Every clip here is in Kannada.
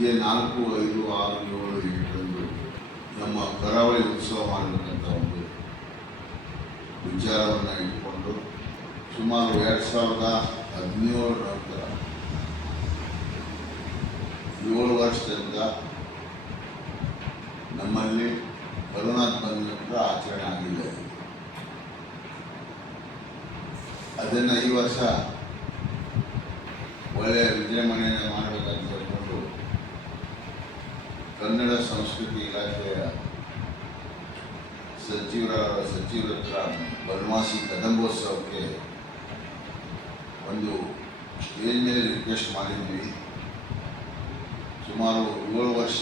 ಇದೇ ನಾಲ್ಕು, ಐದು, ಆರು, ಏಳು ಎಂಟರಂದು ನಮ್ಮ ಕರಾವಳಿ ಉತ್ಸವ ಮಾಡಬೇಕಂತ ಒಂದು ವಿಚಾರವನ್ನು ಇಟ್ಕೊಂಡು ಸುಮಾರು ಎರಡು ಸಾವಿರದ ಹದಿನೇಳು ನಂತರ ಏಳು ವರ್ಷದಿಂದ ನಮ್ಮಲ್ಲಿ ಕರೋನಾ ಬಂದ ನಂತರ ಆಚರಣೆ ಆಗಿಲ್ಲ ಅದನ್ನು ಈ ವರ್ಷ ಒಳ್ಳೆಯ ವಿಜೃಂಭಣೆಯನ್ನು ಮಾಡಬೇಕಂತ ಕನ್ನಡ ಸಂಸ್ಕೃತಿ ಇಲಾಖೆಯ ಸಚಿವರ ಸಚಿವರತ್ರ ಬನವಾಸಿ ಕದಂಬೋತ್ಸವಕ್ಕೆ ಒಂದು ಸ್ಟೇಜ್ ಮೇಲೆ ರಿಕ್ವೆಸ್ಟ್ ಮಾಡಿದ್ವಿ. ಸುಮಾರು ಏಳು ವರ್ಷ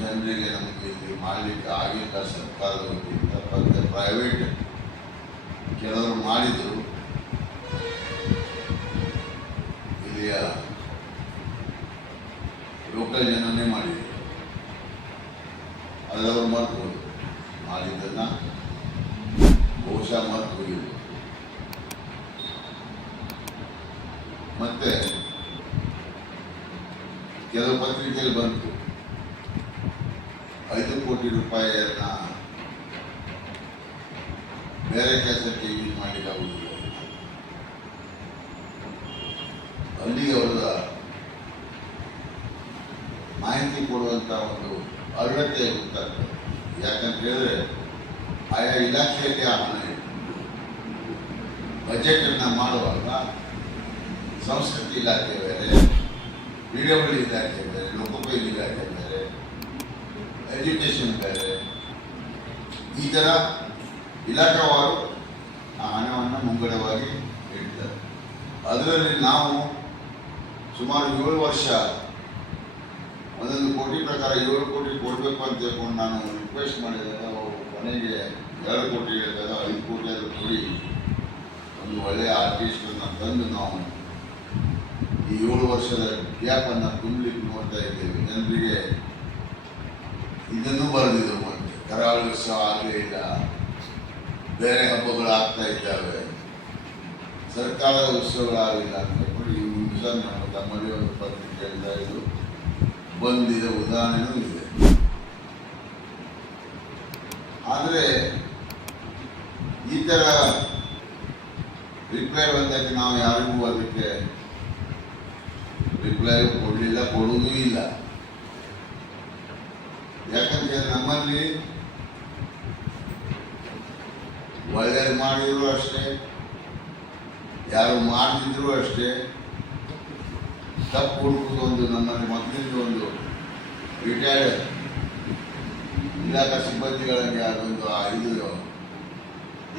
ಜನರಿಗೆ ನಮಗೆ ಇಲ್ಲಿ ಮಾಡಲಿಕ್ಕೆ ಆಗಿಲ್ಲ ಸರ್ಕಾರದ ಪ್ರೈವೇಟ್ ಕೆಲವರು ಮಾಡಿದರು. ಇಲ್ಲಿಯ ಜನನೇ ಮಾಡಿದೆ ಅದರವರು ಮರ್ತು ಹೋಗಿ ಮಾಡಿದ್ದನ್ನು ಬಹುಶಃ ಮರ್ತು ಹೋಗಿದ್ರು ಮತ್ತೆ ಕೆಲವು ಪತ್ರಿಕೆಯಲ್ಲಿ ಬಂತು. ಐದು ಕೋಟಿ ರೂಪಾಯಿಯನ್ನ ಬೇರೆ ಕೆಲಸಕ್ಕೆ ಯೂಸ್ ಮಾಡಿದ ಅಲ್ಲಿಗೆ ಅವರ ಮಾಹಿತಿ ಕೊಡುವಂಥ ಒಂದು ಅರ್ಹತೆ ಇರುತ್ತದೆ ಯಾಕಂತ ಹೇಳಿದ್ರೆ, ಆಯಾ ಇಲಾಖೆಯಲ್ಲಿ ಆಮೇಲೆ ಬಜೆಟನ್ನು ಮಾಡುವಾಗ ಸಂಸ್ಕೃತಿ ಇಲಾಖೆ ಬೇರೆ ಡಬ್ಲ್ಯೂ ಇಲಾಖೆ ಬೇರೆ, ಲೋಕೋಪಯೋಗಿ ಇಲಾಖೆ ಬೇರೆ ಎಜುಕೇಷನ್ ಬೇರೆ, ಈ ಥರ ಇಲಾಖಾವಾರು ಆ ಹಣವನ್ನು ಮುಂಗಡವಾಗಿ ಇಡ್ತಾರೆ. ಅದರಲ್ಲಿ ನಾವು ಸುಮಾರು ಏಳು ವರ್ಷ ಒಂದೊಂದು ಕೋಟಿ ಪ್ರಕಾರ ಏಳು ಕೋಟಿ ಕೊಡಬೇಕು ಅಂತ ಹೇಳ್ಕೊಂಡು ನಾನು ರಿಕ್ವೆಸ್ಟ್ ಮಾಡಿದಾಗ ಕೊನೆಗೆ ಎರಡು ಕೋಟಿ ಹೇಳಿದಾಗ ಐದು ಕೋಟಿ ಆದರೂ ಕೊಡಿ. ಒಂದು ಒಳ್ಳೆಯ ಆರ್ಟಿಸ್ಟನ್ನು ತಂದು ನಾವು ಈ ಏಳು ವರ್ಷದ ಗ್ಯಾಪನ್ನು ತುಂಬಲಿಕ್ಕೆ ನೋಡ್ತಾ ಇದ್ದೇವೆ. ಜನರಿಗೆ ಇದನ್ನು ಬರೆದಿದ್ದು ಮತ್ತೆ. ಕರಾವಳಿ ಉತ್ಸವ ಆಗಲೇ ಇಲ್ಲ. ಬೇರೆ ಹಬ್ಬಗಳು ಆಗ್ತಾ ಇದ್ದಾವೆ. ಸರ್ಕಾರದ ಉತ್ಸವಗಳಾಗಲಿಲ್ಲ ಅಂತ ಹೇಳ್ಕೊಂಡು ಈ ನಿಮಿಷ ನಮ್ಮ ತಮ್ಮಲ್ಲಿ ಒಂದು ಪತ್ರಿಕೆ ಇದು ಬಂದಿದೆ, ಉದಾಹರಣೆನೂ ಇದೆ. ಆದರೆ ಈ ಥರ ರಿಪ್ಲೈ ಬಂದಕ್ಕೆ ನಾವು ಯಾರಿಗೂ ಅದಕ್ಕೆ ರಿಪ್ಲೈ ಕೊಡಲಿಲ್ಲ, ಕೊಡುವುದೂ ಇಲ್ಲ. ಯಾಕಂದ್ರೆ ನಮ್ಮಲ್ಲಿ ಒಳ್ಳೇದು ಮಾಡಿದ್ರು ಅಷ್ಟೇ, ಯಾರು ಮಾಡಿದ್ರು ಅಷ್ಟೇ. ತಪ್ಪು ಹುಡುಕುದು ಒಂದು ನಮ್ಮಲ್ಲಿ ಮೊದಲಿಂದ ಒಂದು ರಿಟೈರ್ಡ್ ಇಲಾಖಾ ಸಿಬ್ಬಂದಿಗಳಿಗೆ ಅದೊಂದು ಇದು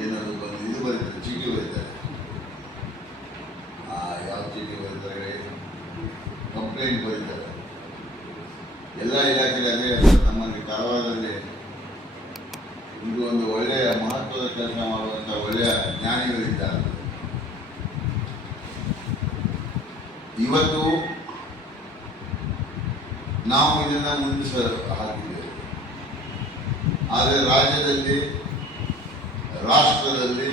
ಏನದು ಒಂದು ಇದು ಬರೀತಾರೆ, ಚೀಟಿ ಬರೀತಾರೆ. ಯಾವ ಚೀಟಿ ಬರೀತಾರೆ ಕಂಪ್ಲೇಂಟ್ ಬರೀತಾರೆ. ಎಲ್ಲ ಇಲಾಖೆಯಲ್ಲಿ ಅದೇ. ನಮ್ಮಲ್ಲಿ ಕಾರವಾರದಲ್ಲಿ ಇದು ಒಂದು ಒಳ್ಳೆಯ ಮಹತ್ವದ ಕೆಲಸ ಮಾಡುವಂಥ ಒಳ್ಳೆಯ ಜ್ಞಾನಿಗಳಿದ್ದಾರೆ. ಇವತ್ತು ನಾವು ಇದನ್ನು ಮುಂದಿಸ ಹಾಕಿದ್ದೇವೆ ಆದರೆ ರಾಜ್ಯದಲ್ಲಿ ರಾಷ್ಟ್ರದಲ್ಲಿ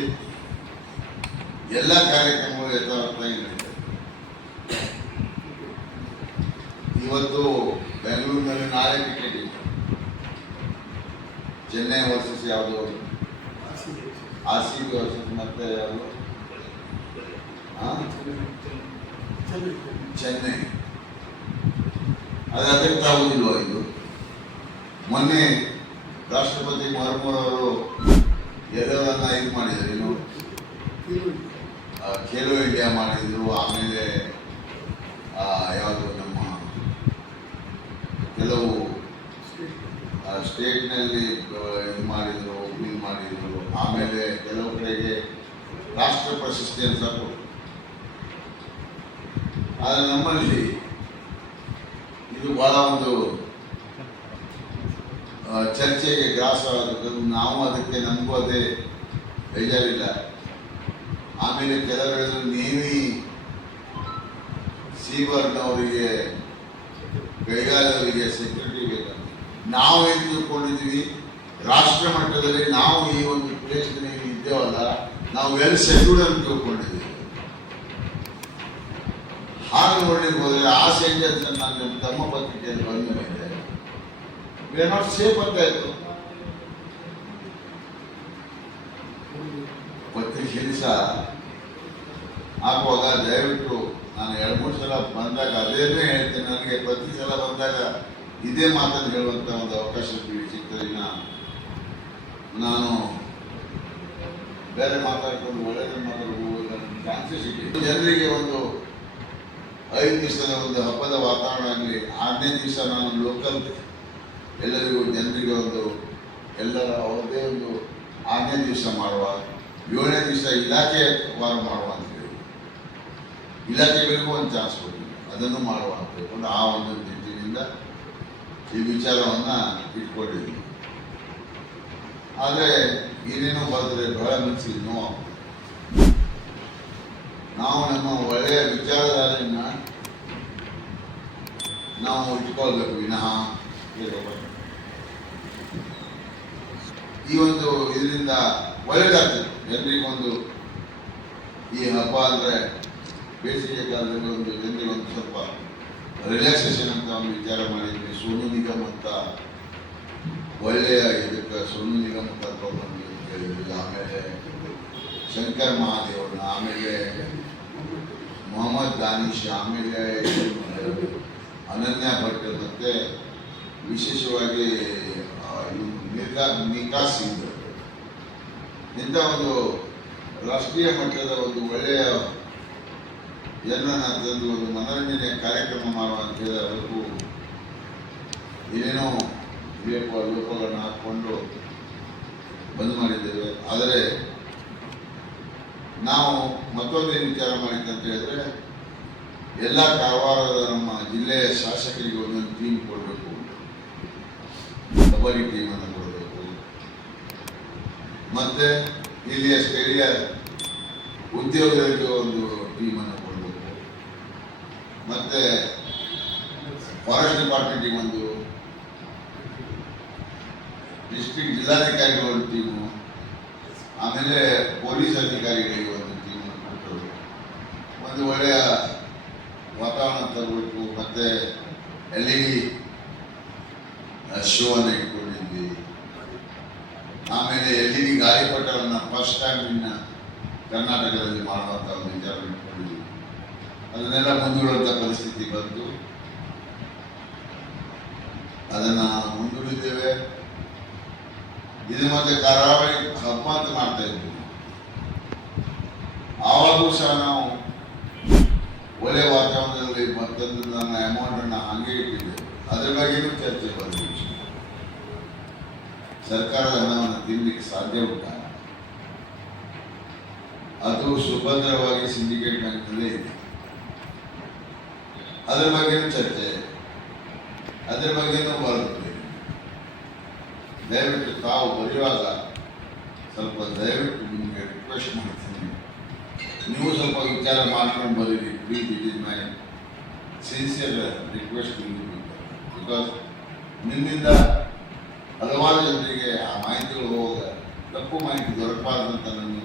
ಎಲ್ಲ ಕಾರ್ಯಕ್ರಮಗಳು ಯಥಾರ್ಥವಾಗಿ ನಡೀತವೆ ಇವತ್ತು ಬೆಂಗಳೂರಿನಲ್ಲಿ ನಾಳೆ ಕ್ರಿಕೆಟ್ ಇದೆ ಚೆನ್ನೈ ವರ್ಸಸ್ ಯಾವುದು? R C B. ವರ್ಸಸ್ ಮತ್ತೆ ಯಾವುದು? ಚೆನ್ನೈ. ಅದು ಆಗುದಿಲ್ವ ಇದು? ಮೊನ್ನೆ ರಾಷ್ಟ್ರಪತಿ ಮುರ್ಮು ಅವರು ಎಲ್ಲರನ್ನ ಇದು ಮಾಡಿದ್ರು ಇನ್ನು ಖೇಲೋ ಇಂಡಿಯಾ ಮಾಡಿದ್ರು, ಆಮೇಲೆ ಯಾವುದು ನಮ್ಮ ಕೆಲವು ಸ್ಟೇಟ್ನಲ್ಲಿ ಇದು ಮಾಡಿದ್ರು ಇದು ಮಾಡಿದ್ರು, ಆಮೇಲೆ ಕೆಲವು ಕಡೆಗೆ ರಾಷ್ಟ್ರ ಪ್ರಶಸ್ತಿಯನ್ನು ಸಹ ಕೊಟ್ಟರು ಆದರೆ ನಮ್ಮಲ್ಲಿ ಇದು ಬಹಳ ಒಂದು ಚರ್ಚೆಗೆ ಗ್ರಾಸವಾದದ್ದು ನಾವು ಅದಕ್ಕೆ ನಮಗೂ ಅದೇ ಬೇಜಾರಿಲ್ಲ. ಆಮೇಲೆ ಕೆಲವರು ನೇವಿ ಸೀಬರ್ನವರಿಗೆ ಕೈಗಾರರಿಗೆ ಸೆಕ್ಯೂರಿಟಿ ಬೇಕಂತ ನಾವು ಏನು ತಿಳ್ಕೊಂಡಿದ್ವಿ ರಾಷ್ಟ್ರ ಮಟ್ಟದಲ್ಲಿ ನಾವು ಈ ಒಂದು ಪ್ಲೇಸ್ನಲ್ಲಿ ಇದ್ದೇವಲ್ಲ, ನಾವು ವೆಲ್ ಸೆಕ್ಯೂರ್ಡ್ ಅಂತ ತಿಳ್ಕೊಂಡಿದ್ದೀವಿ. ನಾನು ಹೋದರೆ ಆ ಸೆಂಟೆನ್ಸ್ ನಾನು ನಿಮ್ಮ ತಮ್ಮ ಪತ್ರಿಕೆಯಲ್ಲಿ ಬಂದ ಮೇಲೆ ನಾಟ್ ಸೇಫ್ ಅಂತ ಇತ್ತು ಪತ್ರಿಕೆಯಲ್ಲಿ ಸಹ ಹಾಕುವಾಗ ದಯವಿಟ್ಟು ನಾನು ಎರಡು, ಮೂರು ಸಲ ಬಂದಾಗ ಅದೇನೇ ಹೇಳ್ತೇನೆ, ನನಗೆ ಪ್ರತಿ ಸಲ ಬಂದಾಗ ಇದೇ ಮಾತನ್ನು ಹೇಳುವಂತ ಒಂದು ಅವಕಾಶ ಸಿಗ್ತದೆ ನಾನು ಬೇರೆ ಮಾತಾಡ್ಕೊಂಡು ಒಳ್ಳೆಯದನ್ನು ಮಾತಾಡಬಹುದು ಚಾನ್ಸಸ್ ಇದೆ ಜನರಿಗೆ ಒಂದು ಐದು ದಿವಸದ ಒಂದು ಹಬ್ಬದ ವಾತಾವರಣ ಆಗಲಿ ಆರನೇ ದಿವಸ ನಾನು ಲೋಕಲ್ ಎಲ್ಲರಿಗೂ ಜನರಿಗೆ ಒಂದು ಎಲ್ಲರ ಅವರದೇ ಒಂದು ಆರನೇ ದಿವಸ ಮಾಡುವ, ಏಳನೇ ದಿವಸ ಇಲಾಖೆ ವಾರ ಮಾಡುವ ಹೇಳಿ. ಇಲಾಖೆಗಳಿಗೂ ಒಂದು ಚಾನ್ಸ್ ಕೊಟ್ಟಿದ್ವಿ ಅದನ್ನು ಮಾಡುವ ಅಂತ ಹೇಳ್ಕೊಂಡು ಆ ಒಂದು ನಿಟ್ಟಿನಿಂದ ಈ ವಿಚಾರವನ್ನು ಇಟ್ಕೊಂಡಿದ್ವಿ ಆದರೆ ಏನೇನೋ ಬರೆದ್ರೆ ಬಹಳ ಮನಸ್ಸಿಗೆ ನೋವು ನಾವು ನಮ್ಮ ಒಳ್ಳೆಯ ವಿಚಾರಧಾರೆಯನ್ನ ನಾವು ಇಟ್ಕೊಳ್ಬೇಕು ವಿನಃ ಈ ಒಂದು ಇದರಿಂದ ಒಳ್ಳೆಯದಾಗ್ತದೆ ಜನರಿಗೊಂದು ಈ ಹಬ್ಬ ಅಂದರೆ ಬೇಸಿಗೆ ಕಾಲದಲ್ಲಿ ಒಂದು ಜನರಿಗೆ ಒಂದು ಸ್ವಲ್ಪ ರಿಲ್ಯಾಕ್ಸೇಷನ್ ಅಂತ ಒಂದು ವಿಚಾರ ಮಾಡಿದ್ವಿ. ಸೋನು ನಿಗಮ್ ಅಂತ ಒಳ್ಳೆಯ ಇದಕ್ಕೆ ಸೋನು ನಿಗಮ್ ಅಂತ ಬಂದ್ವಿ ಅಂತ ಹೇಳಿದ್ವಿ ಆಮೇಲೆ ಶಂಕರ್ ಮಹಾದೇವನ ಆಮೇಲೆ ಮೊಹಮ್ಮದ್ ದಾನಿಶ್ ಆಮೇಲೆ ಅನನ್ಯ ಭಟ್ ಮತ್ತೆ ವಿಶೇಷವಾಗಿ ಮಿರ್ಗಾ ಮಿಕಾ ಸಿಂಗ್ ಇಂಥ ಒಂದು ರಾಷ್ಟ್ರೀಯ ಮಟ್ಟದ ಒಂದು ಒಳ್ಳೆಯ ಜನರನ್ನ ಒಂದು ಮನೋರಂಜನೆ ಕಾರ್ಯಕ್ರಮ ಮಾಡುವ ಅಂತ ಹೇಳಿ ಅದಕ್ಕೂ ಏನೇನೋ ಲೇಪ ಲೋಪಗಳನ್ನು ಹಾಕ್ಕೊಂಡು ಬಂದ್ ಮಾಡಿದ್ದೇವೆ. ಆದರೆ ನಾವು ಮತ್ತೊಂದೇನು ವಿಚಾರ ಮಾಡಿದ್ದಂತ ಹೇಳಿದ್ರೆ ಎಲ್ಲ ಕಾರವಾರದ ನಮ್ಮ ಜಿಲ್ಲೆಯ ಶಾಸಕರಿಗೆ ಒಂದೊಂದು ಟೀಮ್ ಕೊಡಬೇಕು. ಕಬಡ್ಡಿ ಟೀಮನ್ನು ಕೊಡಬೇಕು. ಮತ್ತೆ ಇಲ್ಲಿಯ ಸ್ಥಳೀಯ ಉದ್ಯೋಗಗಳಿಗೆ ಒಂದು ಟೀಮನ್ನು ಕೊಡಬೇಕು. ಮತ್ತೆ ಫಾರೆಸ್ಟ್ ಡಿಪಾರ್ಟ್ಮೆಂಟಿಗೆ ಒಂದು ಡಿಸ್ಟ್ರಿಕ್ಟ್ ಜಿಲ್ಲಾಧಿಕಾರಿಗಳ ಒಂದು ಟೀಮು ಆಮೇಲೆ ಪೊಲೀಸ್ ಅಧಿಕಾರಿಗಳಿಗೆ ಒಂದು ಟೀಮ್ ಕೊಟ್ಟರು ಒಂದು ಒಳ್ಳೆಯ ವಾತಾವರಣ ತರಬೇಕು ಮತ್ತೆ ಎಲ್ ಇ ಡಿ ಶೋ ಅನ್ನು ಇಟ್ಕೊಂಡಿದ್ವಿ. ಆಮೇಲೆ L E D first time ಕರ್ನಾಟಕದಲ್ಲಿ ಮಾಡುವಂಥ ಒಂದು ವಿಚಾರ ಇಟ್ಕೊಂಡಿದ್ವಿ. ಅದನ್ನೆಲ್ಲ ಮುಂದೂಡುವಂತ ಪರಿಸ್ಥಿತಿ ಬಂತು. ಅದನ್ನ ಮುಂದೂಡಿದ್ದೇವೆ. ಇದು ಮತ್ತೆ ಕರಾವಳಿ ಹಬ್ಬ ಅಂತ ಮಾಡ್ತಾ ಇದ್ವಿ ಆವಾಗೂ ಸಹ ನಾವು ಒಳ್ಳೆಯ ವಾತಾವರಣದಲ್ಲಿ ಬಂತಂದ್ರೆ ನನ್ನ ಅಮೌಂಟ್ ಹಾಗೆ ಇಟ್ಟಿದ್ದೆ. ಅದ್ರ ಬಗ್ಗೆನೂ ಚರ್ಚೆ ಬಂದಿದೆ. ಸರ್ಕಾರದ ಹಣವನ್ನು ತಿನ್ನಲಿಕ್ಕೆ ಸಾಧ್ಯ ಉಂಟ? ಅದು ಸುಭದ್ರವಾಗಿ ಸಿಂಡಿಕೇಟ್ ಬ್ಯಾಂಕ್ನಲ್ಲೇ ಇದೆ. ಅದ್ರ ಬಗ್ಗೆನೂ ಚರ್ಚೆ, ಅದರ ಬಗ್ಗೆನೂ ಬರುತ್ತೆ ದಯವಿಟ್ಟು ತಾವು ಬರೆಯುವಾಗ ಸ್ವಲ್ಪ ದಯವಿಟ್ಟು ನಿಮಗೆ ರಿಕ್ವೆಸ್ಟ್ ಮಾಡ್ತೀನಿ. ನೀವು ಸ್ವಲ್ಪ ವಿಚಾರ ಮಾಡ್ಕೊಂಡು ಬರೀರಿ please it is my sincere request because ನಿಮ್ಮಿಂದ ಹಲವಾರು ಜನರಿಗೆ ಆ ಮಾಹಿತಿಗಳು ಹೋಗ ತಪ್ಪು ಮಾಹಿತಿ ದೊರಕಬಾರ್ದಂತ ನನ್ನ